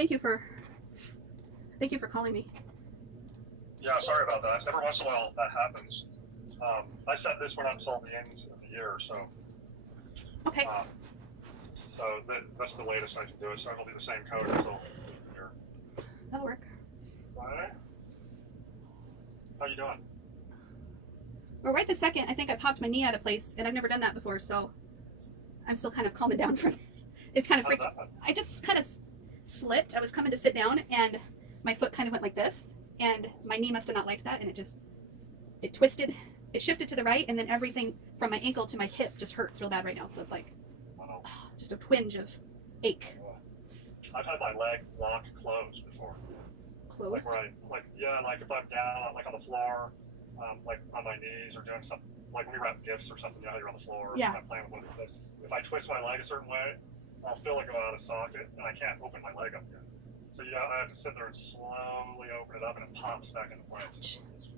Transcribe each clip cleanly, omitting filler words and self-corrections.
Thank you for calling me. Yeah, sorry about that. Every once in a while that happens. I set this one up until the end of the year, so. Okay. That's the latest I can do it. So it'll be the same code until the year. That'll work. Okay. How you doing? Well, right this second, I think I popped my knee out of place, and I've never done that before, so I'm still kind of calming down from it. It kind of freaked. I just kind of slipped. I was coming to sit down, and my foot kind of went like this, and my knee must have not liked that, and it twisted. It shifted to the right, and then everything from my ankle to my hip just hurts real bad right now. So it's like just a twinge of ache. I've had my leg lock closed before. Closed? Like if I'm down, like on the floor, like on my knees or doing something, like when you wrap gifts or something, you know how you're on the floor. Yeah. I'm playing with it. If I twist my leg a certain way, I'll feel it go out of socket, and I can't open my leg up again. So I have to sit there and slowly open it up, and it pops back into place. It's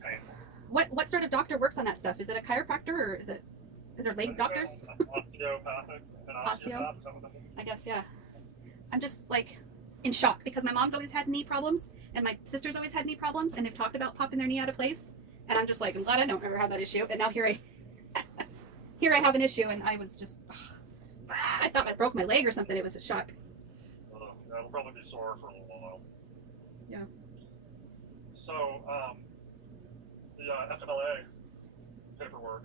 painful. What sort of doctor works on that stuff? Is it a chiropractor or is there leg doctors? Osteopathic and osteopath. I guess, yeah. I'm just like in shock because my mom's always had knee problems and my sister's always had knee problems, and they've talked about popping their knee out of place, and I'm just like, I'm glad I don't ever have that issue. And now here I have an issue, and I was just I thought I broke my leg or something. It was a shock. It'll probably be sore for a little while. Yeah. So the FMLA paperwork,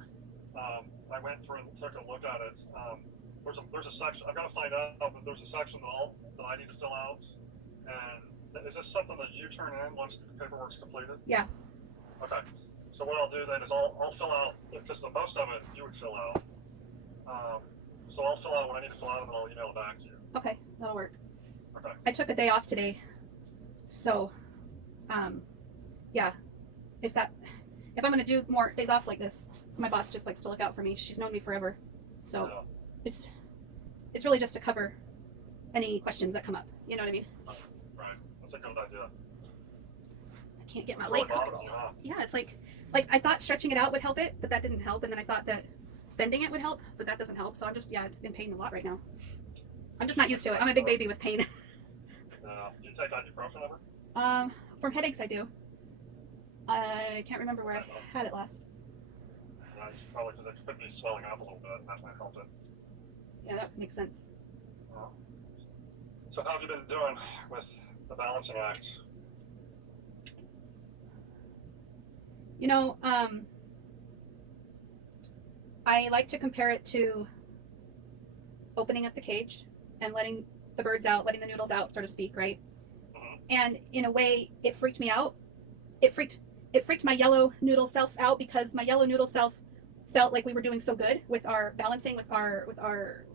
I went through and took a look at it. There's a section, I've got to find out, but there's a section that I need to fill out. And is this something that you turn in once the paperwork's completed? Yeah. Okay. So what I'll do then is I'll fill out, because the most of it you would fill out. So I'll fill out what I need to fill out, and then I'll email it back to you. Okay, that'll work. Okay. I took a day off today, so yeah. If I'm gonna do more days off like this, my boss just likes to look out for me. She's known me forever, so yeah. It's really just to cover any questions that come up. You know what I mean? Right. That's a good idea. I can't get my leg comfortable. Yeah, it's like I thought stretching it out would help it, but that didn't help. And then I thought that bending it would help, but that doesn't help. So I'm just, it's been paining a lot right now. I'm just not used to it. I'm a big baby with pain. Do you take ibuprofen ever? For headaches, I do. I can't remember where I had it last. Yeah, probably because it could be swelling up a little bit, and that might help it. Yeah, that makes sense. So how have you been doing with the balancing act? You know, I like to compare it to opening up the cage and letting the birds out, letting the noodles out, so to speak, right? Mm-hmm. And in a way, it freaked me out. It freaked my yellow noodle self out, because my yellow noodle self felt like we were doing so good with our balancing, with our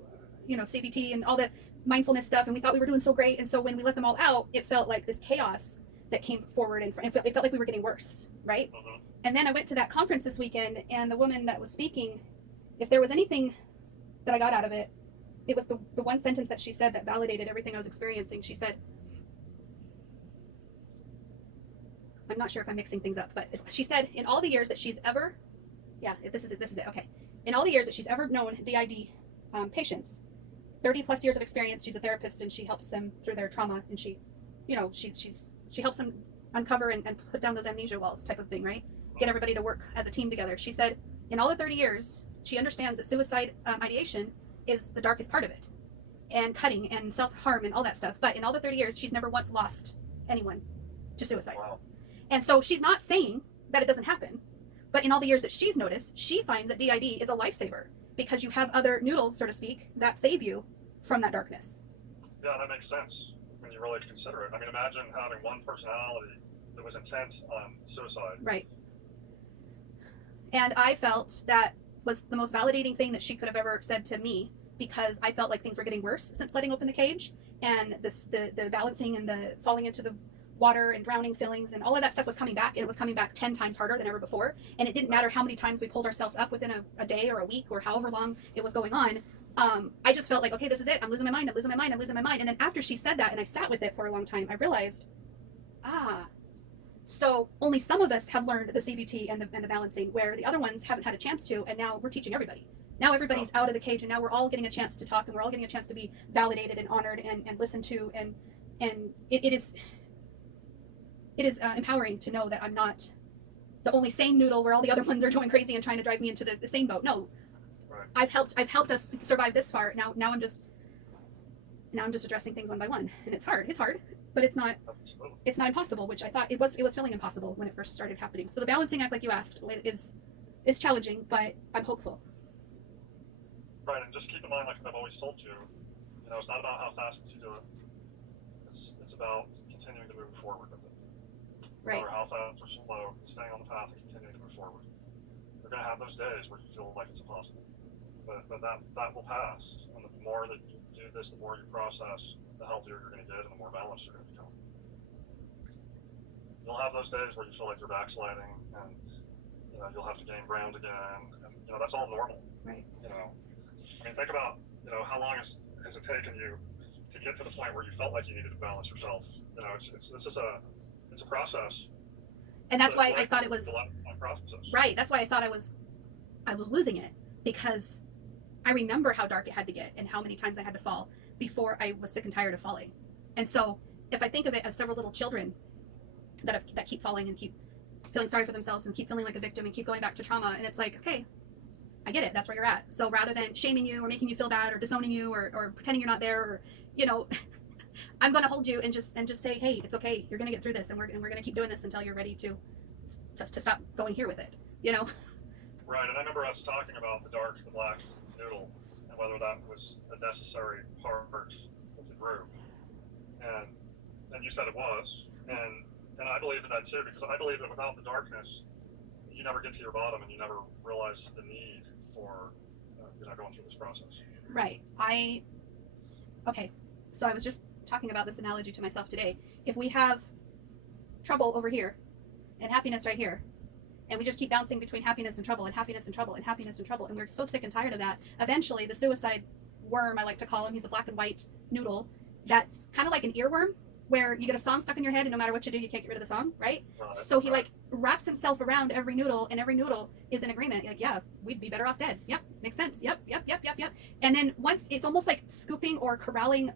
CBT and all the mindfulness stuff, and we thought we were doing so great. And so when we let them all out, it felt like this chaos that came forward, and it felt like we were getting worse, right? Mm-hmm. And then I went to that conference this weekend, and the woman that was speaking, if there was anything that I got out of it, it was the one sentence that she said that validated everything I was experiencing. She said, I'm not sure if I'm mixing things up, but she said, in all the years that she's ever, this is it, okay. In all the years that she's ever known d.i.d. Patients, 30 plus years of experience, she's a therapist, and she helps them through their trauma, and she helps them uncover and put down those amnesia walls type of thing, right? Get everybody to work as a team together. She said, in all the 30 years, she understands that suicide ideation is the darkest part of it, and cutting and self-harm and all that stuff. But in all the 30 years, she's never once lost anyone to suicide. Wow. And so she's not saying that it doesn't happen, but in all the years that she's noticed, she finds that d.i.d. is a lifesaver, because you have other noodles, so to speak, that save you from that darkness. Yeah, that makes sense when you really consider it. I mean, imagine having one personality that was intent on suicide. Right. And I felt that was the most validating thing that she could have ever said to me, because I felt like things were getting worse since letting open the cage, and the balancing and the falling into the water and drowning feelings and all of that stuff was coming back, and it was coming back 10 times harder than ever before. And it didn't matter how many times we pulled ourselves up within a day or a week or however long it was going on. I just felt like, okay, this is it. I'm losing my mind. And then after she said that, and I sat with it for a long time, I realized, so only some of us have learned the CBT and the balancing, where the other ones haven't had a chance to, and now we're teaching everybody. Now everybody's out of the cage, and now we're all getting a chance to talk, and we're all getting a chance to be validated and honored and listened to, and it is empowering to know that I'm not the only sane noodle where all the other ones are going crazy and trying to drive me into the same boat. No, Right. I've helped us survive this far. Now I'm just addressing things one by one, and it's hard, but it's not impossible, which I thought it was feeling impossible when it first started happening. So the balancing act, like you asked, is challenging, but I'm hopeful. Right, and just keep in mind, like I've always told you, it's not about how fast you do it. It's about continuing to move forward with it. No Right. matter how fast or slow, staying on the path and continuing to move forward. You're going to have those days where you feel like it's impossible, but that will pass. And the more that you do this, the more you process, the healthier you're going to get, and the more balanced you're going to become. You'll have those days where you feel like you're backsliding, and you'll have to gain ground again, and that's all normal. Right. I mean, think about how long has it taken you to get to the point where you felt like you needed to balance yourself. It's a process. And that's why I thought it was a process. Right. That's why I thought I was losing it, because I remember how dark it had to get and how many times I had to fall before I was sick and tired of falling. And so if I think of it as several little children that keep falling and keep feeling sorry for themselves and keep feeling like a victim and keep going back to trauma, and it's like, okay, I get it, that's where you're at. So rather than shaming you or making you feel bad or disowning you or pretending you're not there, or I'm going to hold you and just say, hey, it's okay, you're going to get through this, and we're going to keep doing this until you're ready to stop going here with it. Right, and I remember us talking about the black noodle and whether that was a necessary part of the group, and you said it was, and I believe in that too, because I believe that without the darkness, you never get to your bottom, and you never realize the need for going through this process. Right. Okay. So I was just talking about this analogy to myself today. If we have trouble over here and happiness right here, and we just keep bouncing between happiness and trouble and happiness and trouble and happiness and trouble, and we're so sick and tired of that, eventually the suicide worm, I like to call him, he's a black and white noodle that's kind of like an earworm, where you get a song stuck in your head and no matter what you do, you can't get rid of the song, right? So he wraps himself around every noodle, and every noodle is in agreement. Like, yeah, we'd be better off dead. Yep, makes sense. Yep. And then once, it's almost like scooping or corralling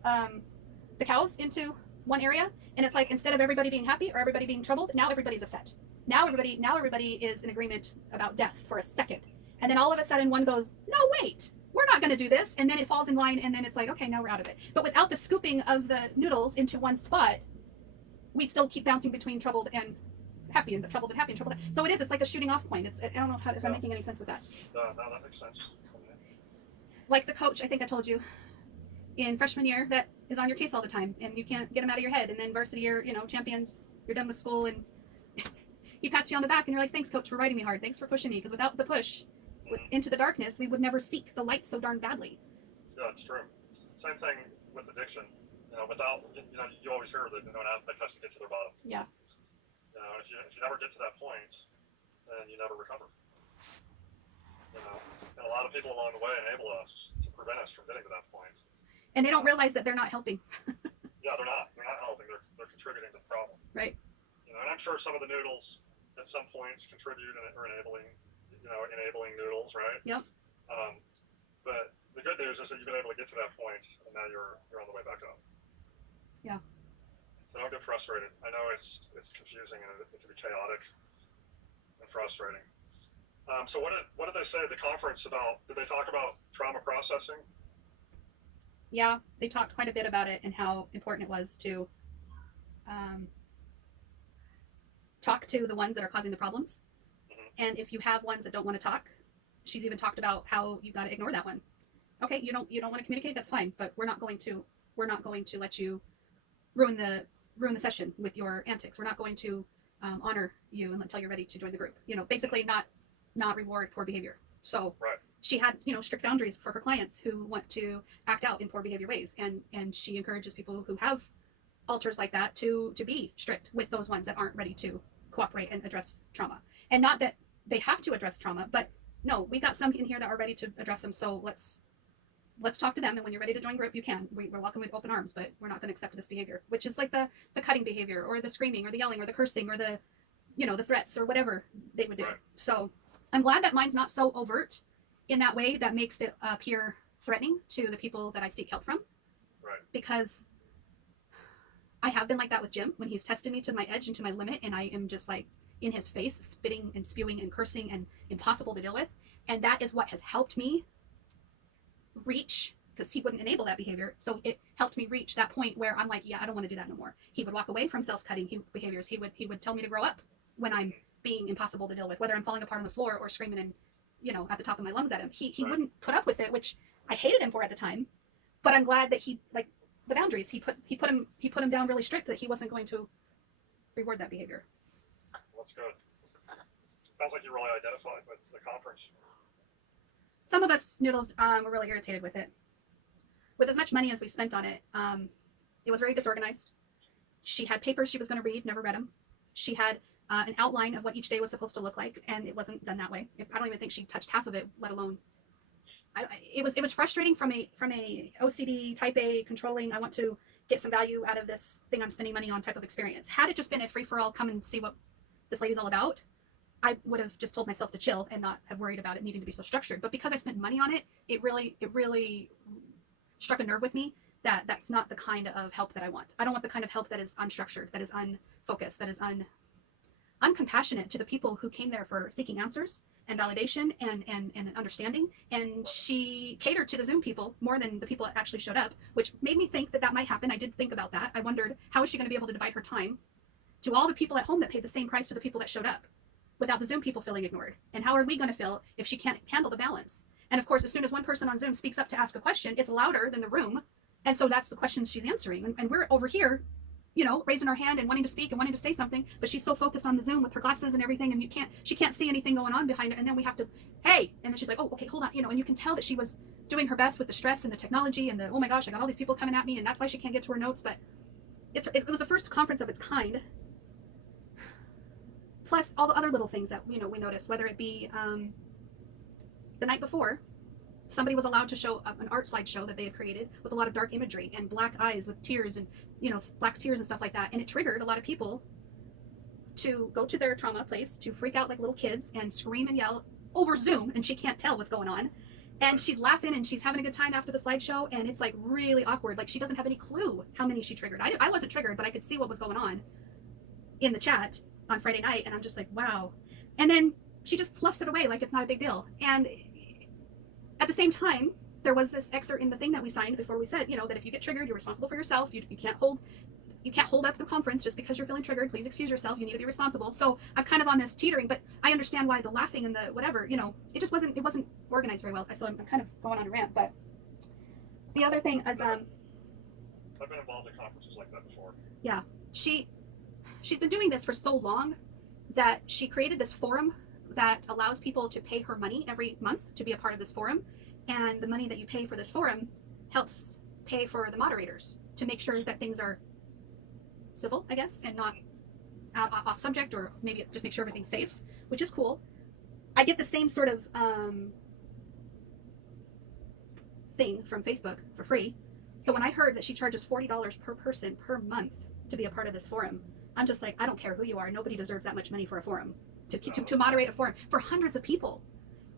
the cows into one area, and it's like, instead of everybody being happy or everybody being troubled, now everybody's upset. Now everybody is in agreement about death for a second, and then all of a sudden one goes, no, wait, we're not going to do this, and then it falls in line, and then it's like, okay, now we're out of it. But without the scooping of the noodles into one spot, we'd still keep bouncing between troubled and happy, and troubled and happy and troubled. So it's like a shooting off point. I don't know if I'm making any sense with that. No, that makes sense. Like the coach, I think I told you, in freshman year, that is on your case all the time, and you can't get him out of your head. And then varsity year, champions, you're done with school, and he pats you on the back, and you're like, thanks, coach, for riding me hard. Thanks for pushing me, because without the push into the darkness, we would never seek the light so darn badly. Yeah, it's true. Same thing with addiction. Without, you always hear that an addict has to get to their bottom. Yeah. If you never get to that point, then you never recover. And a lot of people along the way enable us to prevent us from getting to that point. And they don't realize that they're not helping. Yeah, they're not. They're not helping. They're contributing to the problem. Right. And I'm sure some of the noodles at some points contribute or enabling noodles, right? Yep. But the good news is that you've been able to get to that point, and now you're on the way back up. Yeah. So don't get frustrated. I know it's confusing, and it can be chaotic and frustrating. So what did they say at the conference about? Did they talk about trauma processing? Yeah, they talked quite a bit about it and how important it was to talk to the ones that are causing the problems. Mm-hmm. And if you have ones that don't want to talk, she's even talked about how you got to ignore that one. Okay, you don't want to communicate, that's fine, but we're not going to let you ruin the session with your antics. We're not going to honor you until you're ready to join the group. Basically not reward poor behavior. So right. She had strict boundaries for her clients who want to act out in poor behavior ways, and she encourages people who have alters like that to be strict with those ones that aren't ready to cooperate and address trauma. And not that they have to address trauma, but no, we got some in here that are ready to address them, so let's talk to them, and when you're ready to join group, you can. We're welcome with open arms, but we're not going to accept this behavior, which is like the cutting behavior, or the screaming, or the yelling, or the cursing, or the the threats, or whatever they would do. Right. So I'm glad that mine's not so overt in that way that makes it appear threatening to the people that I seek help from. Right. Because I have been like that with Jim when he's tested me to my edge and to my limit, and I am just like in his face, spitting and spewing and cursing and impossible to deal with. And that is what has helped me reach, because he wouldn't enable that behavior. So it helped me reach that point where I'm like, yeah, I don't want to do that no more. He would walk away from self-cutting behaviors. He would tell me to grow up when I'm being impossible to deal with, whether I'm falling apart on the floor or screaming and, you know, at the top of my lungs at him. He wouldn't put up with it, which I hated him for at the time. But I'm glad that he, like, the boundaries, he put him down really strict, that he wasn't going to reward that behavior. That's good. Sounds like you really identified with the conference. Some of us noodles were really irritated with it. With as much money as we spent on it, it was very disorganized. She had papers she was going to read, never read them. She had an outline of what each day was supposed to look like, and it wasn't done that way. I don't even think she touched half of it, let alone. It was frustrating from a OCD, type A, controlling, I want to get some value out of this thing I'm spending money on type of experience. Had it just been a free-for-all, come and see what this lady's all about, I would have just told myself to chill and not have worried about it needing to be so structured. But because I spent money on it, it really struck a nerve with me that that's not the kind of help that I want. I don't want the kind of help that is unstructured, that is unfocused, that is uncompassionate to the people who came there for seeking answers and validation and understanding. And she catered to the Zoom people more than the people that actually showed up, which made me think that might happen. I did think about that. I wondered, how is she going to be able to divide her time to all the people at home that paid the same price to the people that showed up without the Zoom people feeling ignored? And how are we going to feel if she can't handle the balance? And of course, as soon as one person on Zoom speaks up to ask a question, it's louder than the room. And so that's the questions she's answering. And we're over here, you know, raising our hand and wanting to speak and wanting to say something, but she's so focused on the Zoom with her glasses and everything, and she can't see anything going on behind her. And then we have to, hey, and then she's like, oh, okay, hold on, you know, and you can tell that she was doing her best with the stress and the technology and the, oh my gosh, I got all these people coming at me, and that's why she can't get to her notes. But it was the first conference of its kind. Plus all the other little things that, you know, we noticed, whether it be the night before, somebody was allowed to show an art slideshow that they had created with a lot of dark imagery and black eyes with tears and, you know, black tears and stuff like that. And it triggered a lot of people to go to their trauma place, to freak out like little kids and scream and yell over Zoom, and she can't tell what's going on. And she's laughing and she's having a good time after the slideshow, and it's like really awkward. Like she doesn't have any clue how many she triggered. I wasn't triggered, but I could see what was going on in the chat on Friday night, and I'm just like, wow. And then she just fluffs it away like it's not a big deal. And at the same time, there was this excerpt in the thing that we signed before we said, you know, that if you get triggered, you're responsible for yourself. You can't hold up the conference just because you're feeling triggered. Please excuse yourself. You need to be responsible. So I'm kind of on this teetering, but I understand why the laughing and the whatever, you know, it wasn't organized very well. So I'm kind of going on a rant. But the other thing is, I've been involved in conferences like that before. Yeah, she's been doing this for so long that she created this forum that allows people to pay her money every month to be a part of this forum. And the money that you pay for this forum helps pay for the moderators to make sure that things are civil, I guess, and not off subject, or maybe just make sure everything's safe, which is cool. I get the same sort of thing from Facebook for free. So when I heard that she charges $40 per person per month to be a part of this forum, I'm just like, I don't care who you are. Nobody deserves that much money for a forum, to moderate a forum for hundreds of people.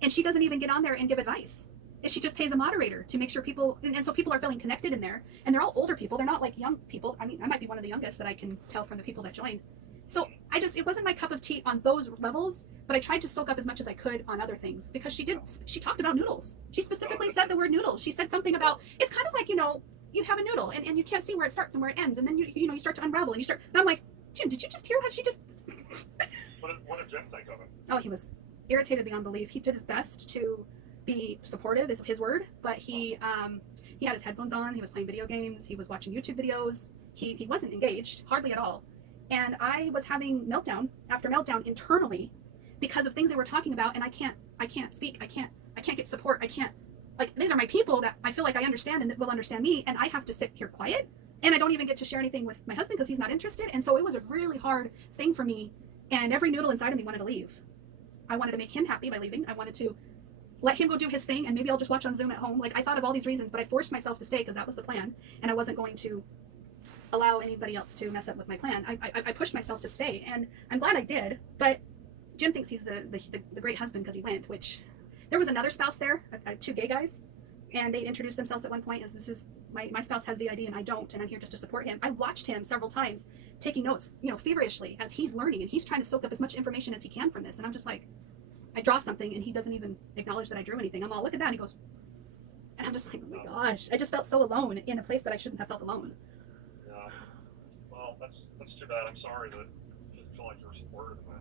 And she doesn't even get on there and give advice. She just pays a moderator to make sure people, and so people are feeling connected in there. And they're all older people. They're not like young people. I mean, I might be one of the youngest that I can tell from the people that joined. So it wasn't my cup of tea on those levels, but I tried to soak up as much as I could on other things, because she talked about noodles. She specifically said the word noodles. She said something about, it's kind of like, you know, you have a noodle and you can't see where it starts and where it ends. And then you start to unravel and and I'm like, Jim, did you just hear how she just... What did Jim think of it? Oh, he was irritated beyond belief. He did his best to be supportive, is his word, but he had his headphones on, he was playing video games, he was watching YouTube videos, he wasn't engaged, hardly at all. And I was having meltdown after meltdown internally because of things they were talking about, and I can't speak, I can't get support, like, these are my people that I feel like I understand and that will understand me, and I have to sit here quiet, and I don't even get to share anything with my husband because he's not interested. And so it was a really hard thing for me, and every noodle inside of me wanted to leave. I wanted to make him happy by leaving. I wanted to let him go do his thing, and maybe I'll just watch on Zoom at home. Like, I thought of all these reasons, but I forced myself to stay because that was the plan, and I wasn't going to allow anybody else to mess up with my plan. I pushed myself to stay, and I'm glad I did. But Jim thinks he's the great husband because he went, which there was another spouse there, two gay guys, and they introduced themselves at one point as, this is my spouse has d.i.d and I don't, and I'm here just to support him. I watched him several times taking notes, feverishly as he's learning, and he's trying to soak up as much information as he can from this. And I'm just like, I draw something and he doesn't even acknowledge that I drew anything. I'm all, look at that, and he goes, and I'm just like, oh my gosh, I just felt so alone in a place that I shouldn't have felt alone. Yeah. Well, that's too bad. I'm sorry that you didn't feel like you were supported in that.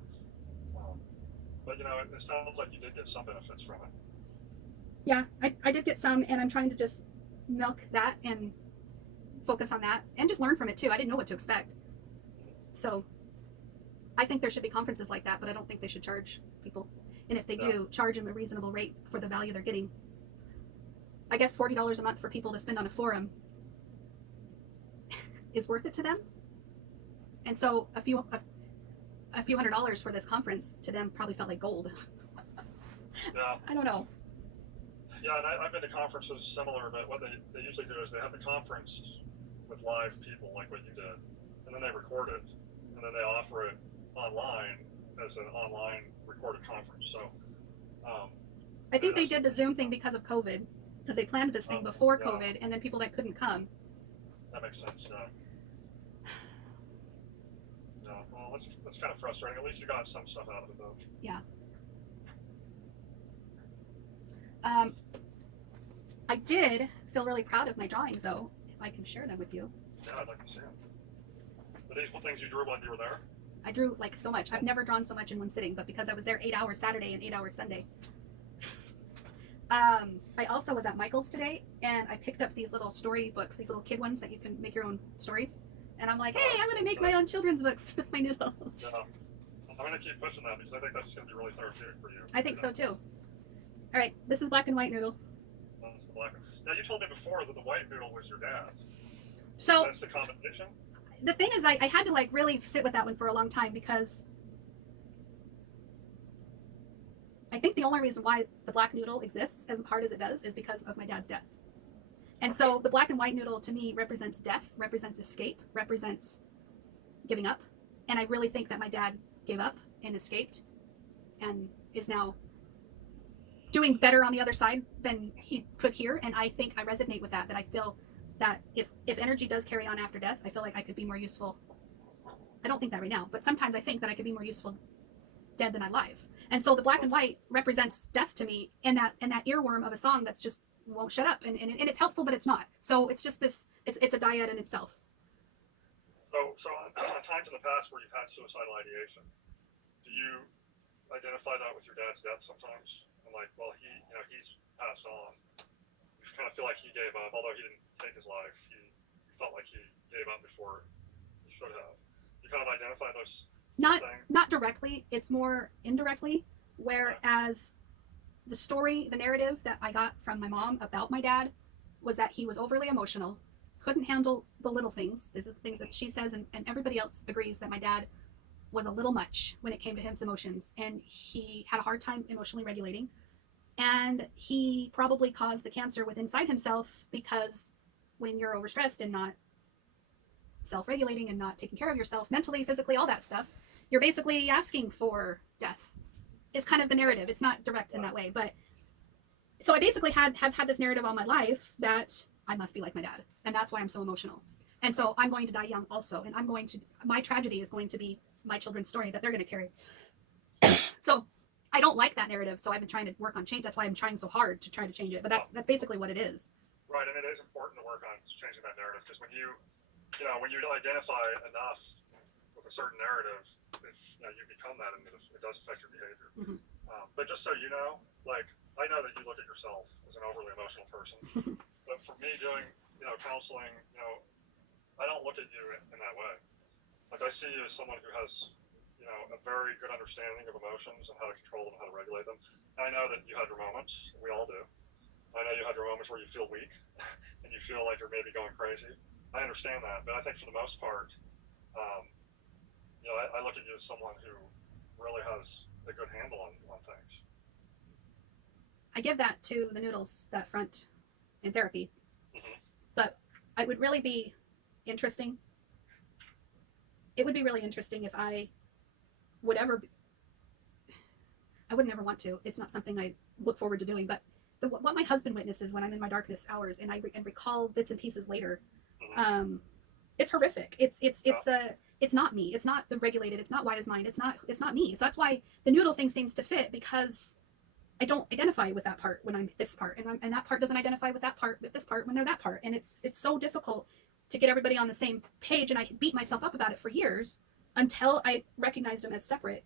But it sounds like you did get some benefits from it. Yeah, I did get some, and I'm trying to just milk that and focus on that and just learn from it too. I didn't know what to expect. So I think there should be conferences like that, but I don't think they should charge people. And if they do, charge them a reasonable rate for the value they're getting. I guess $40 a month for people to spend on a forum is worth it to them. And so a few $100s for this conference to them probably felt like gold. Yeah. I don't know. Yeah, and I've been to conferences similar, but what they usually do is they have the conference with live people like what you did, and then they record it, and then they offer it online as an online recorded conference. So I think they did the Zoom thing because of COVID, because they planned this thing before COVID, and then people that couldn't come. That makes sense. Yeah. Yeah. Well, that's kind of frustrating. At least you got some stuff out of it, though. Yeah. I did feel really proud of my drawings, though, if I can share them with you. Yeah, I'd like to see them. Are these things you drew when you were there? I drew like so much. I've never drawn so much in one sitting, but because I was there 8 hours Saturday and 8 hours Sunday. I also was at Michael's today, and I picked up these little story books, these little kid ones that you can make your own stories. And I'm like, hey, I'm going to make my own children's books with my noodles. Yeah. I'm going to keep pushing that because I think that's going to be really therapeutic for you. I think so too. All right, this is black and white noodle. That's the black one. Now, you told me before that the white noodle was your dad. So that's the combination? The thing is, I had to like really sit with that one for a long time, because I think the only reason why the black noodle exists as hard as it does is because of my dad's death. And so the black and white noodle to me represents death, represents escape, represents giving up. And I really think that my dad gave up and escaped and is now doing better on the other side than he could here. And I think I resonate with that I feel that if energy does carry on after death, I feel like I could be more useful. I don't think that right now, but sometimes I think that I could be more useful dead than alive. And so the black and white represents death to me, and that earworm of a song that's just won't shut up, and it's helpful, but it's not. So it's just this, it's a dyad in itself. So on times in the past where you've had suicidal ideation, do you identify that with your dad's death sometimes? And like, well, he's passed on. You kind of feel like he gave up, although he didn't take his life. You felt like he gave up before he should have. You kind of identify those. Not directly. It's more indirectly. Whereas the story, the narrative that I got from my mom about my dad was that he was overly emotional, couldn't handle the little things. These are the things that she says, and everybody else agrees that my dad was a little much when it came to his emotions, and he had a hard time emotionally regulating. And he probably caused the cancer within inside himself, because when you're overstressed and not self-regulating and not taking care of yourself mentally, physically, all that stuff, you're basically asking for death. Is kind of the narrative. It's not direct in that way, but so I basically have had this narrative all my life that I must be like my dad, and that's why I'm so emotional. And so I'm going to die young also, and my tragedy is going to be my children's story that they're going to carry. So I don't like that narrative, so I've been trying to work on change. That's why I'm trying so hard to try to change it, but that's basically what it is. Right, and it is important to work on changing that narrative, because when you identify enough with a certain narrative, you become that, and it does affect your behavior. Mm-hmm. But just so you know, like, I know that you look at yourself as an overly emotional person, but for me doing, counseling, I don't look at you in that way. Like, I see you as someone who has, a very good understanding of emotions and how to control them, how to regulate them. And I know that you had your moments. We all do. I know you had your moments where you feel weak and you feel like you're maybe going crazy. I understand that, but I think for the most part, I look at you as someone who really has a good handle on things. I give that to the noodles, that front in therapy. Mm-hmm. But it would really be interesting. It would be really interesting if I would ever, I would never want to. It's not something I look forward to doing, but what my husband witnesses when I'm in my darkest hours and and recall bits and pieces later, Mm-hmm. it's horrific. It's not me. It's not the regulated. It's not wise mind. It's not me. So that's why the noodle thing seems to fit, because I don't identify with that part when I'm this part, and that part doesn't identify with that part with this part when they're that part, and it's so difficult to get everybody on the same page. And I beat myself up about it for years until I recognized them as separate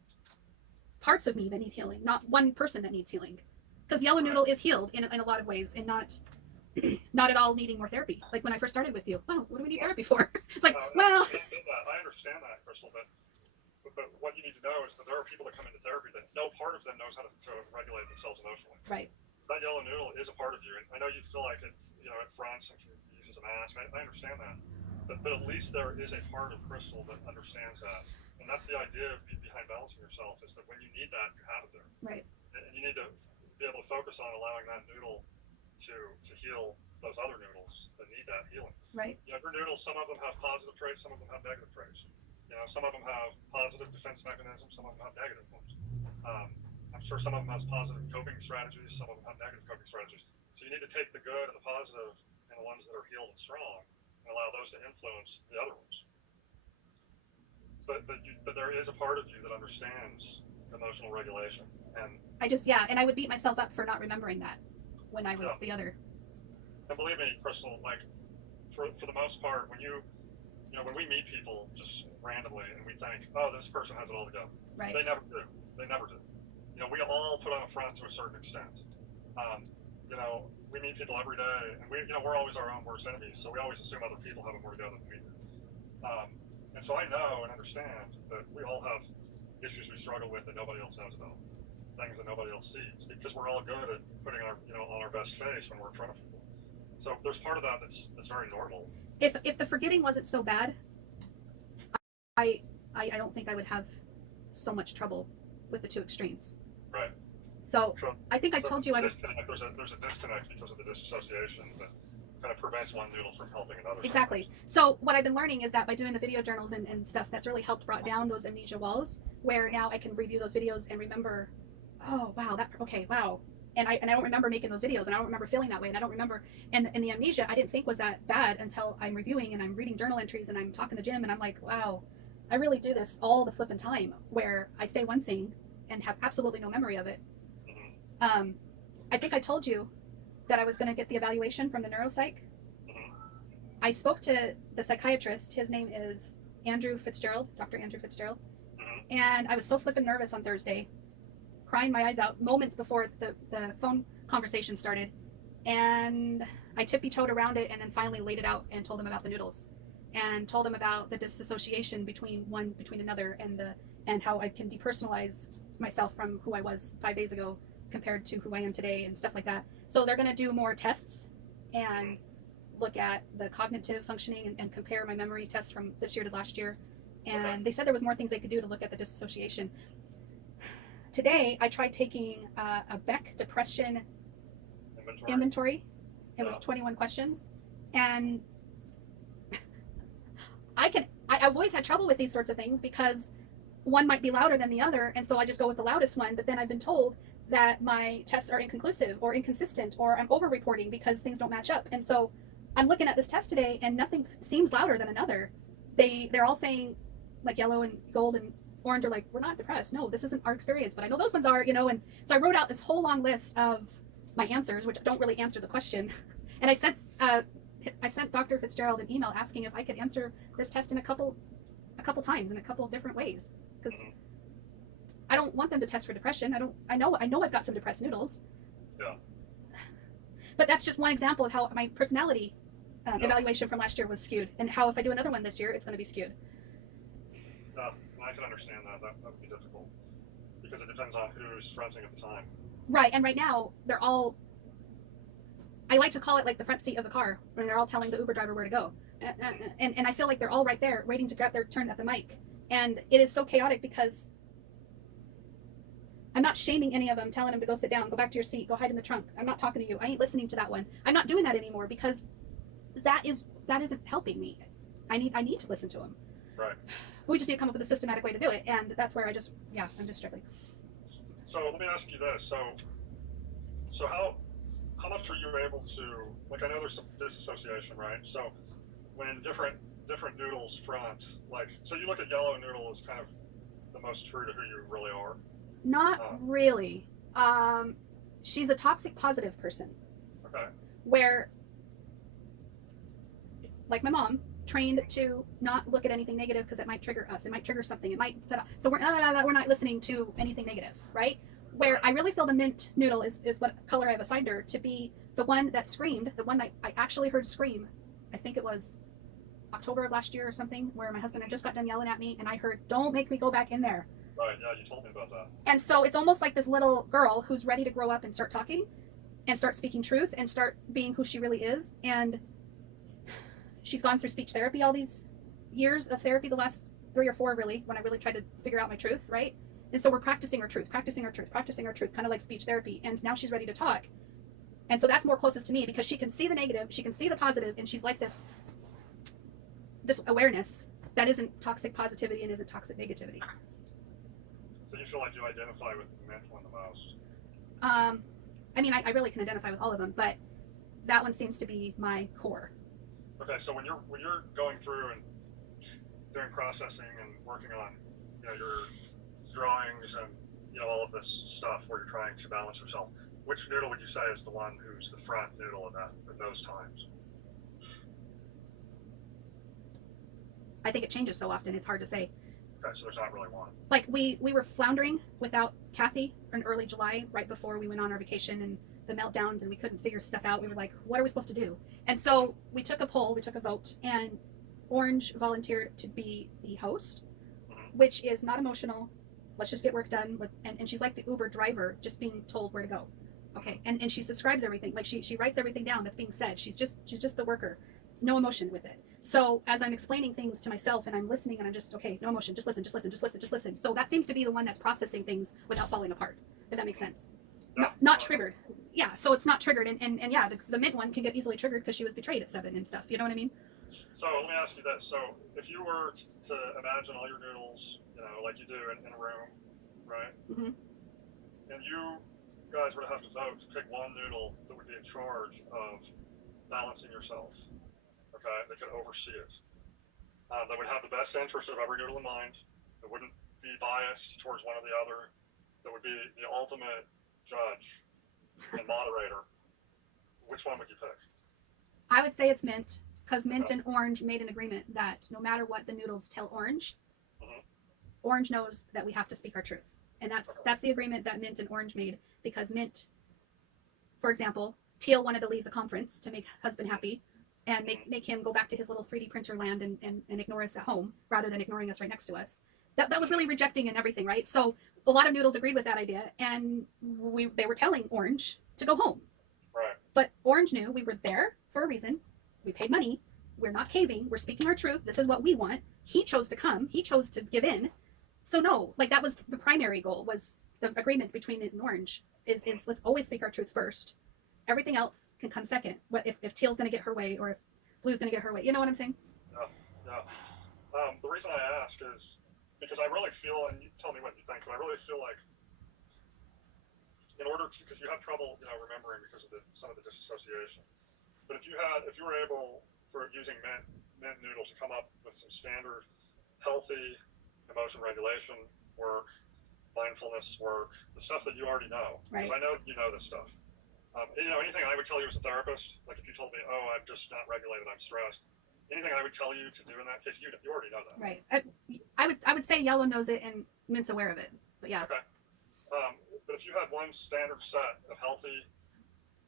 parts of me that need healing, not one person that needs healing. Because yellow noodle is healed in a lot of ways, and not at all needing more therapy. Like when I first started with you, oh, what do we need therapy for? It's like, well, I understand that, Crystal, but what you need to know is that there are people that come into therapy that no part of them knows how to regulate themselves emotionally. right, That yellow noodle is a part of you, and I know you feel like it, it fronts and can use as a mask. I understand that, but at least there is a part of Crystal that understands that, and that's the idea behind balancing yourself, is that when you need that, you have it there, right, and you need to be able to focus on allowing that noodle to heal those other noodles that need that healing. right, Your noodles, some of them have positive traits, some of them have negative traits. Some of them have positive defense mechanisms, some of them have negative ones. I'm sure some of them has positive coping strategies, some of them have negative coping strategies. So you need to take the good and the positive and the ones that are healed and strong and allow those to influence the other ones. But there is a part of you that understands emotional regulation, and and I would beat myself up for not remembering that when I was the other. And believe me, Crystal, like for the most part, when when we meet people just randomly and we think, oh, this person has it all together, right, they never do. They never do. We all put on a front to a certain extent. We meet people every day, and we're always our own worst enemies, so we always assume other people have it more together than we do. And so I know and understand that we all have issues we struggle with that nobody else knows about, things that nobody else sees, because we're all good at putting our on our best face when we're in front of people. So there's part of that that's very normal. If the forgetting wasn't so bad, I don't think I would have so much trouble with the two extremes. Right. So I think I told you I was. There's a disconnect because of the disassociation that kind of prevents one noodle from helping another. Exactly. So what I've been learning is that by doing the video journals and stuff, that's really helped brought down those amnesia walls, where now I can review those videos and remember, oh wow, wow. And I don't remember making those videos, and I don't remember feeling that way, and I don't remember, and the amnesia I didn't think was that bad until I'm reviewing and I'm reading journal entries and I'm talking to Jim and I'm like, wow, I really do this all the flipping time, where I say one thing and have absolutely no memory of it. Mm-hmm. I think I told you that I was going to get the evaluation from the neuropsych. Mm-hmm. I spoke to the psychiatrist. His name is Andrew Fitzgerald, Dr. Andrew Fitzgerald. Mm-hmm. And I was so flippin' nervous on Thursday, crying my eyes out moments before the phone conversation started. And I tippy-toed around it and then finally laid it out and told him about the noodles and told him about the disassociation between another, and how I can depersonalize myself from who I was 5 days ago compared to who I am today and stuff like that. So they're going to do more tests and look at the cognitive functioning and compare my memory tests from this year to last year. And they said there was more things they could do to look at the disassociation. Today, I tried taking a Beck depression inventory. It was 21 questions. And I've always had trouble with these sorts of things because one might be louder than the other. And so I just go with the loudest one. But then I've been told that my tests are inconclusive or inconsistent, or I'm over-reporting because things don't match up. And so I'm looking at this test today and nothing seems louder than another. They're all saying, like, yellow and gold and orange are like, we're not depressed. No, this isn't our experience, but I know those ones are, and so I wrote out this whole long list of my answers, which don't really answer the question. And I sent Dr. Fitzgerald an email asking if I could answer this test in a couple times in a couple of different ways, because I don't want them to test for depression. I know I've got some depressed noodles. Yeah. But that's just one example of how my personality evaluation from last year was skewed, and how if I do another one this year, it's going to be skewed. No, I can understand that. That would be difficult because it depends on who's fronting at the time. Right, and right now they're all. I like to call it like the front seat of the car, when they're all telling the Uber driver where to go, and I feel like they're all right there, waiting to grab their turn at the mic, and it is so chaotic because I'm not shaming any of them, telling them to go sit down, go back to your seat, go hide in the trunk. I'm not talking to you. I ain't listening to that one. I'm not doing that anymore because that isn't helping me. I need to listen to them. Right. We just need to come up with a systematic way to do it, and that's where I'm just struggling. So let me ask you this: so how how much are you able to, like, I know there's some disassociation, right? So when different noodles front, like, so you look at yellow noodle as kind of the most true to who you really are. Not really. She's a toxic positive person. Okay. Where, like my mom, trained to not look at anything negative because it might trigger us. It might trigger something. It might so we're not listening to anything negative, right? Where I really feel the mint noodle is what color I've assigned her to be, the one that screamed, the one that I actually heard scream. I think it was October of last year or something, where my husband had just got done yelling at me and I heard, "Don't make me go back in there." Right, yeah, you told me about that. And so it's almost like this little girl who's ready to grow up and start talking and start speaking truth and start being who she really is. And she's gone through speech therapy, all these years of therapy, the last 3 or 4 really, when I really tried to figure out my truth, right? And so we're practicing our truth, kind of like speech therapy. And now she's ready to talk. And so that's more closest to me because she can see the negative, she can see the positive, and she's like this awareness that isn't toxic positivity and isn't toxic negativity. So you feel like you identify with the mint one the most? I mean, I really can identify with all of them, but that one seems to be my core. Okay, so when you're going through and doing processing and working on, you know, your drawings and, you know, all of this stuff where you're trying to balance yourself, which noodle would you say is the one who's the front noodle in those times? I think it changes so often, it's hard to say. Okay, so there's not really one. Like we were floundering without Kathy in early July, right before we went on our vacation and the meltdowns, and we couldn't figure stuff out. We were like, what are we supposed to do? And so we took a poll, we took a vote, and Orange volunteered to be the host, which is not emotional. Let's just get work done. And she's like the Uber driver, just being told where to go. Okay, and she subscribes everything. Like she writes everything down that's being said. She's just the worker, no emotion with it. So as I'm explaining things to myself and I'm listening and I'm just, okay, no emotion, just listen. So that seems to be the one that's processing things without falling apart, if that makes sense. Not triggered. Yeah, so it's not triggered. And yeah, the mint one can get easily triggered because she was betrayed at 7 and stuff. You know what I mean? So let me ask you this. So if you were to imagine all your noodles, you know, like you do in a room, right? Mm-hmm. And you guys would have to vote to pick one noodle that would be in charge of balancing yourself. Okay, that could oversee it. That would have the best interest of every noodle in mind. That wouldn't be biased towards one or the other. That would be the ultimate judge and moderator. Which one would you pick? I would say it's mint, because mint and Orange made an agreement that no matter what the noodles tell Orange, Orange knows that we have to speak our truth. And that's the agreement that Mint and Orange made, because Mint, for example, Teal wanted to leave the conference to make husband happy and make him go back to his little 3D printer land and ignore us at home rather than ignoring us right next to us. That was really rejecting and everything, right? So a lot of noodles agreed with that idea, and they were telling Orange to go home. Right. But Orange knew we were there for a reason. We paid money. We're not caving. We're speaking our truth. This is what we want. He chose to come. He chose to give in. So no, like that was the primary goal, was the agreement between Mint and Orange is let's always speak our truth first. Everything else can come second. What if Teal's going to get her way, or if Blue's going to get her way? You know what I'm saying? Yeah. The reason I ask is because I really feel, and you tell me what you think, but I really feel like in order to, because you have trouble, you know, remembering because of some of the disassociation. But if you were able, for using mint noodle, to come up with some standard healthy emotion regulation work, mindfulness work, the stuff that you already know, because I know you know this stuff. You know, anything I would tell you as a therapist, like if you told me, oh, I'm just not regulated, I'm stressed, anything I would tell you to do in that case, you already know that. Right. I would say Yellow knows it and Mint's aware of it, but yeah. Okay. But if you had one standard set of healthy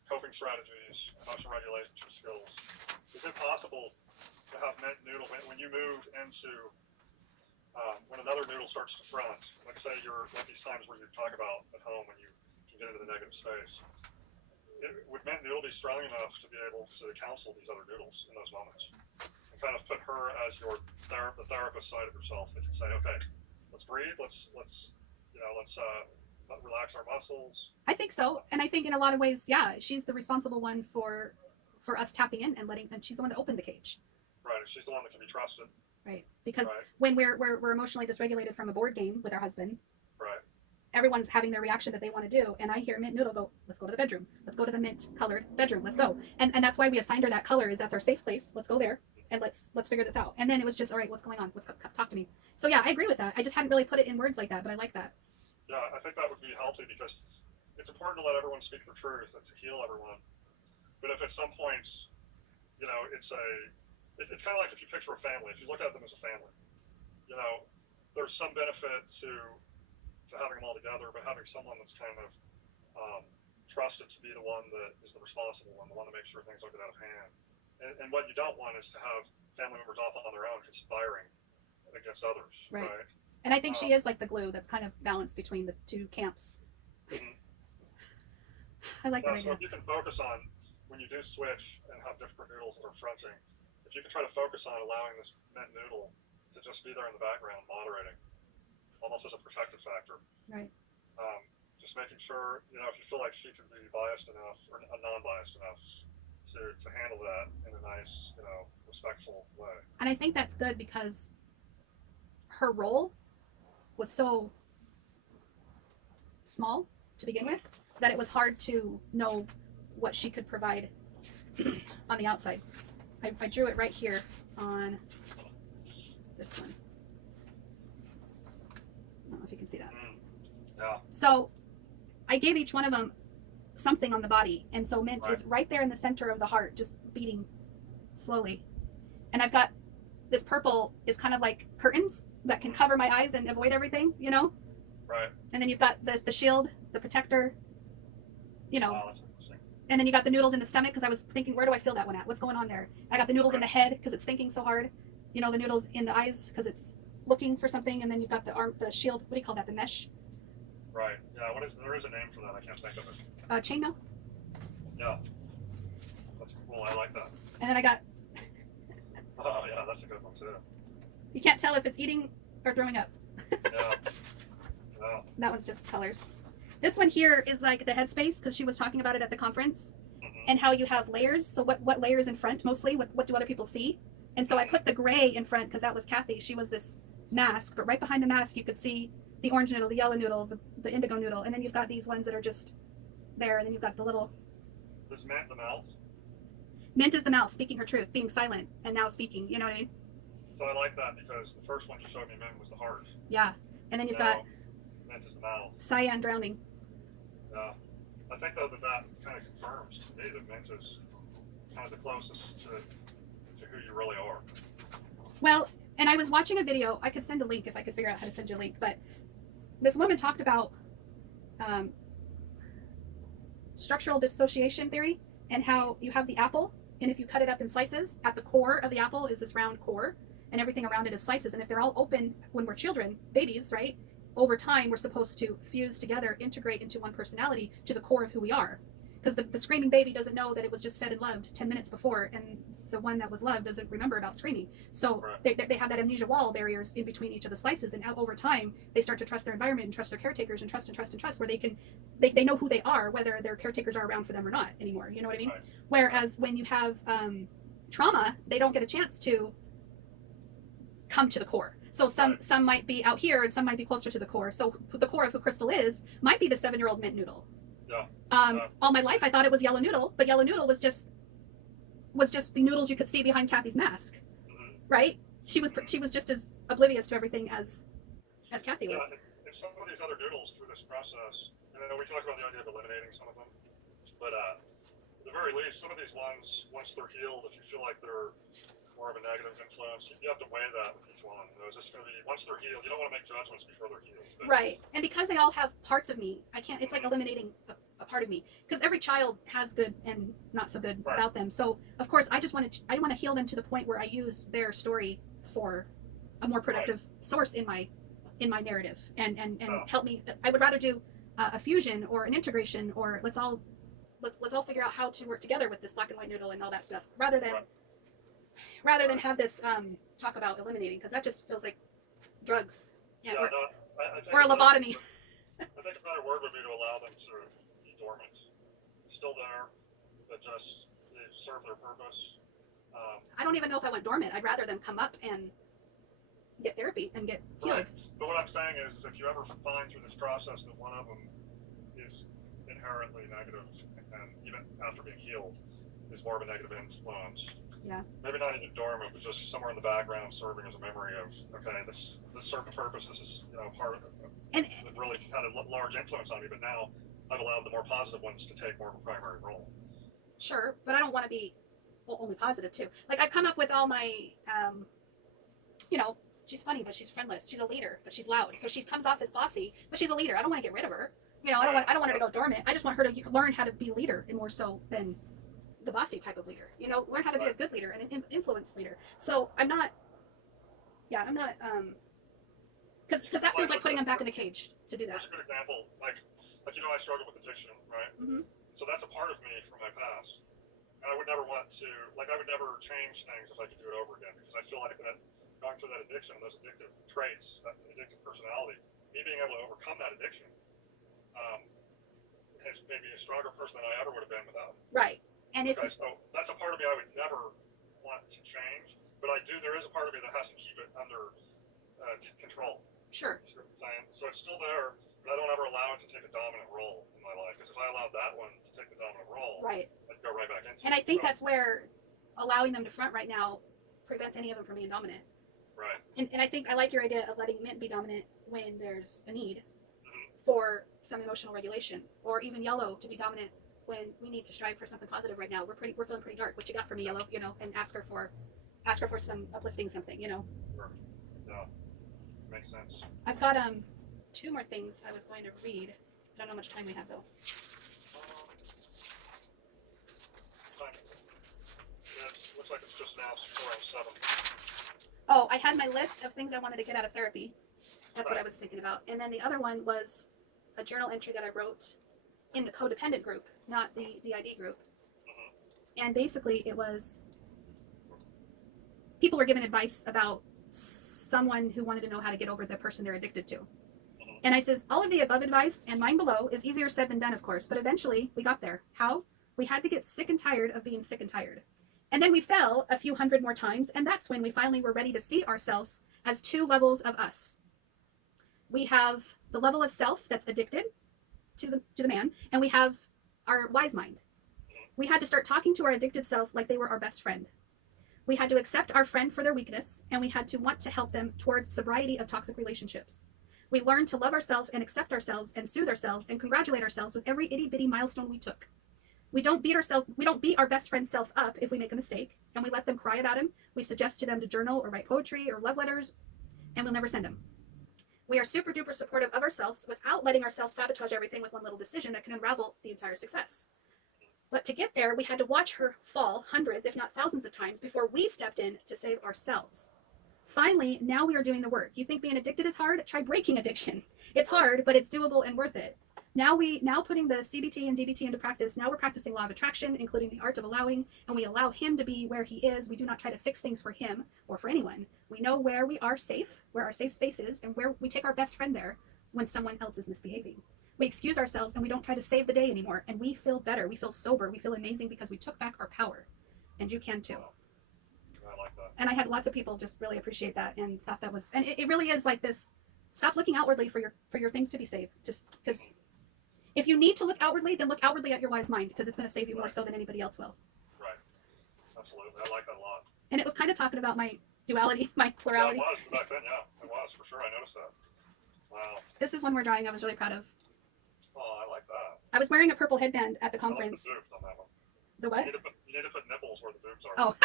coping strategies, emotion regulation skills, is it possible to have Mint noodle when you move into when another noodle starts to front? Let's say you're at these times where you talk about at home when you can get into the negative space. Would Mint noodle be strong enough to be able to counsel these other noodles in those moments and kind of put her as the therapist side of yourself that can say, okay, let's breathe, let's relax our muscles? I think so, and I think in a lot of ways, yeah, she's the responsible one for us tapping in and she's the one that opened the cage. Right, she's the one that can be trusted. Right, because when we're emotionally dysregulated from a board game with our husband, right, everyone's having their reaction that they want to do, and I hear mint noodle go, let's go to the bedroom, let's go to the mint colored bedroom, let's go. And that's why we assigned her that color, is that's our safe place, let's go there and let's figure this out. And then it was just, all right, what's going on, talk to me. So yeah, I agree with that. I just hadn't really put it in words like that, but I like that. Yeah, I think that would be healthy because it's important to let everyone speak their truth and to heal everyone. But if at some point, it's kind of like if you picture a family, if you look at them as a family, there's some benefit to having them all together, but having someone that's kind of trusted to be the one that is the responsible one, the one to make sure things don't get out of hand. And what you don't want is to have family members off on their own conspiring against others, right? And I think she is like the glue that's kind of balanced between the two camps. Mm-hmm. I like that So idea. if you can focus on, when you do switch and have different noodles that are fronting, if you can try to focus on allowing this mint noodle to just be there in the background, moderating, almost as a protective factor. Right. Just making sure, if you feel like she can be biased enough or non-biased enough to handle that in a nice, respectful way. And I think that's good because her role was so small to begin with that it was hard to know what she could provide on the outside. I drew it right here on this one. I don't know if you can see that. Yeah. So I gave each one of them something on the body, and so mint Right. is right there in the center of the heart, just beating slowly. And I've got this purple is kind of like curtains that can cover my eyes and avoid everything, Right. And then you've got the shield, the protector, Wow, that's interesting. And then you got the noodles in the stomach, because I was thinking, where do I feel that one at? What's going on there? I got the noodles in the head because it's thinking so hard. The noodles in the eyes because it's looking for something. And then you've got the shield. What do you call that? The mesh? Right. Yeah. There is a name for that. I can't think of it. Chainmail. Yeah. That's cool. I like that. And then I got. Oh yeah, that's a good one too. You can't tell if it's eating or throwing up. Yeah. Yeah. That one's just colors. This one here is like the headspace, because she was talking about it at the conference, and how you have layers. So what layer is in front mostly? What do other people see? And so I put the gray in front because that was Kathy. She was this mask, but right behind the mask you could see the orange noodle, the yellow noodle, the indigo noodle, and then you've got these ones that are just there, and then you've got the little. Is mint the mouth? Mint is the mouth, speaking her truth, being silent and now speaking. You know what I mean? So I like that because the first one you showed me, mint, was the heart. Yeah, and then you've got mint is the mouth. cyan drowning. Yeah. I think though that kind of confirms to me that mint is kind of the closest to who you really are. Well, and I was watching a video. I could send a link if I could figure out how to send you a link. But this woman talked about structural dissociation theory, and how you have the apple, and if you cut it up in slices, at the core of the apple is this round core, and everything around it is slices. And if they're all open when we're children, babies, right? Over time, we're supposed to fuse together, integrate into one personality to the core of who we are. Because the screaming baby doesn't know that it was just fed and loved 10 minutes before, and the one that was loved doesn't remember about screaming. So they have that amnesia wall barriers in between each of the slices, and over time they start to trust their environment and trust their caretakers and trust, where they know who they are, whether their caretakers are around for them or not anymore. You know what I mean? Right. Whereas when you have trauma, they don't get a chance to come to the core. So some might be out here and some might be closer to the core. So the core of who Crystal is might be the 7-year-old mint noodle. Yeah. All my life I thought it was yellow noodle, but yellow noodle was just the noodles you could see behind Kathy's mask, right? She was just as oblivious to everything as Kathy was. Yeah, and some of these other noodles through this process, and we talked about the idea of eliminating some of them, but at the very least, some of these ones, once they're healed, if you feel like they're more of a negative influence, you have to weigh that with each one. Is this going to be, once they're healed, you don't want to make judgments before they're healed. But, right. And because they all have parts of me, I can't, it's like eliminating a part of me, because every child has good and not so good about them. So of course I want to heal them to the point where I use their story for a more productive source in my narrative, and help me. I would rather do a fusion or an integration, or let's all figure out how to work together with this black and white noodle and all that stuff, rather than have this talk about eliminating, because that just feels like drugs, or a lobotomy. I think a better word would be to allow them to be dormant, still there, but just they serve their purpose. I don't even know if I want dormant. I'd rather them come up and get therapy and get healed. Right. But what I'm saying is if you ever find through this process that one of them is inherently negative, and even after being healed, is more of a negative influence. Yeah. Maybe not even dormant, but just somewhere in the background, serving as a memory of, okay, this served a purpose. This is, part of And it really had a large influence on me. But now I've allowed the more positive ones to take more of a primary role. sure, but I don't want to be only positive too. Like I've come up with all my, she's funny, but she's friendless. She's a leader, but she's loud. So she comes off as bossy, but she's a leader. I don't want to get rid of her. I don't want her to go dormant. I just want her to learn how to be a leader, and more so than the bossy type of leader. Learn how to be a good leader and an influence leader. So I'm not, because that feels like putting them back in the cage to do that. Here's a good example. Like I struggle with addiction, right? Mm-hmm. So that's a part of me from my past. And I would never want to, I would never change things if I could do it over again, because I feel like that going through that addiction, those addictive traits, that addictive personality, me being able to overcome that addiction, has made me a stronger person than I ever would have been without it. Right. And if so that's a part of me I would never want to change, but there is a part of me that has to keep it under control. Sure. So it's still there, but I don't ever allow it to take a dominant role in my life, because if I allowed that one to take the dominant role, right, I'd go right back into it. And I think that's where allowing them to front right now prevents any of them from being dominant. Right. And I think I like your idea of letting mint be dominant when there's a need Mm-hmm. for some emotional regulation, or even yellow to be dominant when we need to strive for something positive right now. We're feeling pretty dark. What you got for me, yellow? And ask her for some uplifting something. Sure. Yeah. Makes sense. I've got 2 more things I was going to read. I don't know how much time we have though. Yes, looks like it's just now 4:07. Oh, I had my list of things I wanted to get out of therapy. That's what I was thinking about. And then the other one was a journal entry that I wrote in the codependent group, not the d.i.d group. Mm-hmm. And basically it was people were given advice about someone who wanted to know how to get over the person they're addicted to. Mm-hmm. And I says, all of the above advice and mine below is easier said than done, of course, but eventually we got there. How? We had to get sick and tired of being sick and tired. And then we fell a few hundred more times, and that's when we finally were ready to see ourselves as 2 levels of us. We have the level of self that's addicted to the man, and we have our wise mind. We had to start talking to our addicted self like they were our best friend. We had to accept our friend for their weakness, and we had to want to help them towards sobriety of toxic relationships. We learned to love ourselves and accept ourselves and soothe ourselves and congratulate ourselves with every itty bitty milestone we took. We don't beat our best friend's self up if we make a mistake, and we let them cry about him. We suggest to them to journal or write poetry or love letters, and we'll never send them. We are super duper supportive of ourselves without letting ourselves sabotage everything with one little decision that can unravel the entire success. But to get there, we had to watch her fall hundreds, if not thousands of times before we stepped in to save ourselves. Finally, now we are doing the work. You think being addicted is hard? Try breaking addiction. It's hard, but it's doable and worth it. Now putting the CBT and DBT into practice, now we're practicing law of attraction, including the art of allowing, and we allow him to be where he is. We do not try to fix things for him or for anyone. We know where we are safe, where our safe space is, and where we take our best friend there when someone else is misbehaving. We excuse ourselves and we don't try to save the day anymore, and we feel better, we feel sober, we feel amazing because we took back our power. And you can too. I like that. And I had lots of people just really appreciate that and thought that was, and it really is like this, stop looking outwardly for your things to be saved. Just because if you need to look outwardly, then look outwardly at your wise mind, because it's going to save you more so than anybody else will. Right. Absolutely. I like that a lot. And it was kind of talking about my duality, my plurality. Yeah, it was back then, yeah. It was, for sure. I noticed that. Wow. This is one more drawing I was really proud of. Oh, I like that. I was wearing a purple headband at the conference. I like the boobs on that one. The what? You need to put nipples where the boobs are. Oh,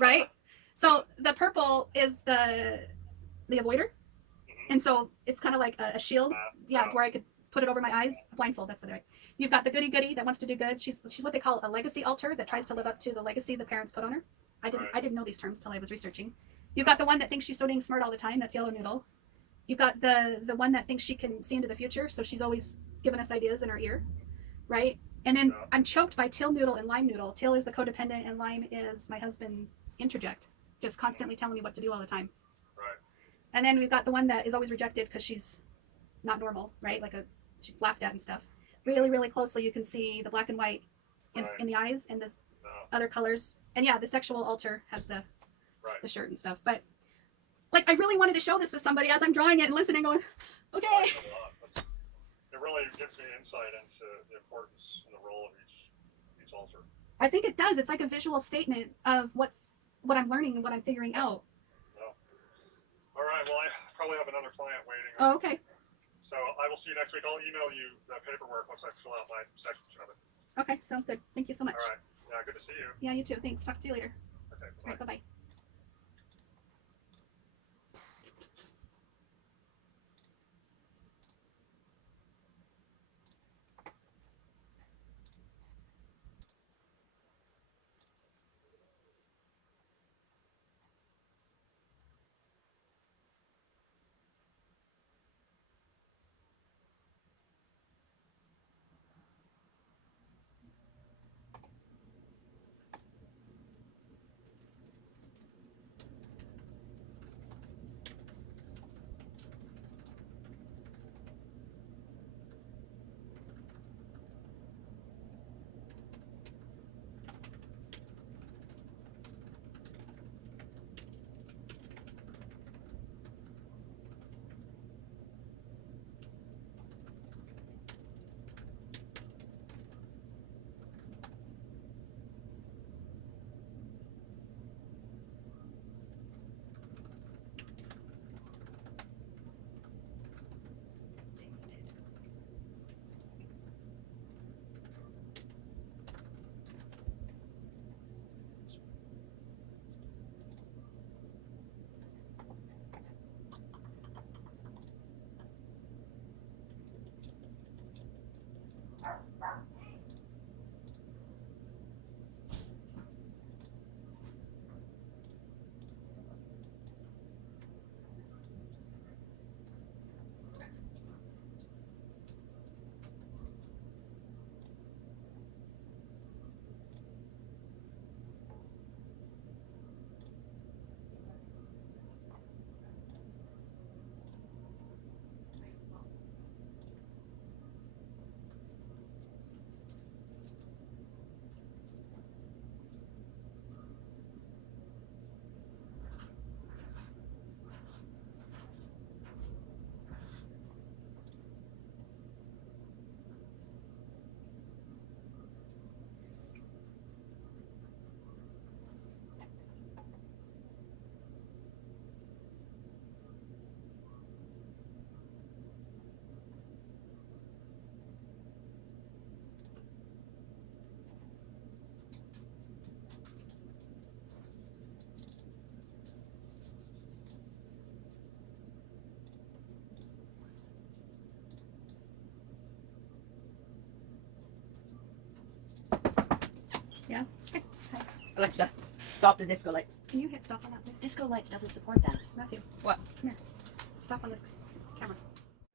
right. So the purple is the avoider. Mm-hmm. And so it's kind of like a shield. Yeah, where I could put it over my eyes. Blindfold, that's what right. You've got the goody-goody that wants to do good. She's what they call a legacy alter that tries to live up to the legacy the parents put on her. I didn't know these terms till I was researching. You've got the one that thinks she's so dang smart all the time. That's yellow noodle. You've got the one that thinks she can see into the future, so she's always giving us ideas in her ear, right? And then I'm choked by Till Noodle and Lime Noodle. Till is the codependent and Lime is my husband interject, just constantly telling me what to do all the time. Right. And then we've got the one that is always rejected because she's not normal, right? She's laughed at and stuff. Really, really closely you can see the black and white in the eyes and the other colors. And yeah, the sexual alter has the shirt and stuff. But Like, I really wanted to show this with somebody as I'm drawing it and listening, going, okay. I like it a lot. It really gives me insight into the importance and the role of each altar. I think it does. It's like a visual statement of what I'm learning and what I'm figuring out. No. All right. Well, I probably have another client waiting. Oh, okay. So I will see you next week. I'll email you the paperwork once I fill out my section of it. Okay, sounds good. Thank you so much. All right. Yeah, good to see you. Yeah, you too. Thanks. Talk to you later. Okay. All right, bye-bye. Yeah? Okay. Hi. Alexa, stop the disco lights. Can you hit stop on that, please? Disco Lights doesn't support that. Matthew, What? come here. Stop on this.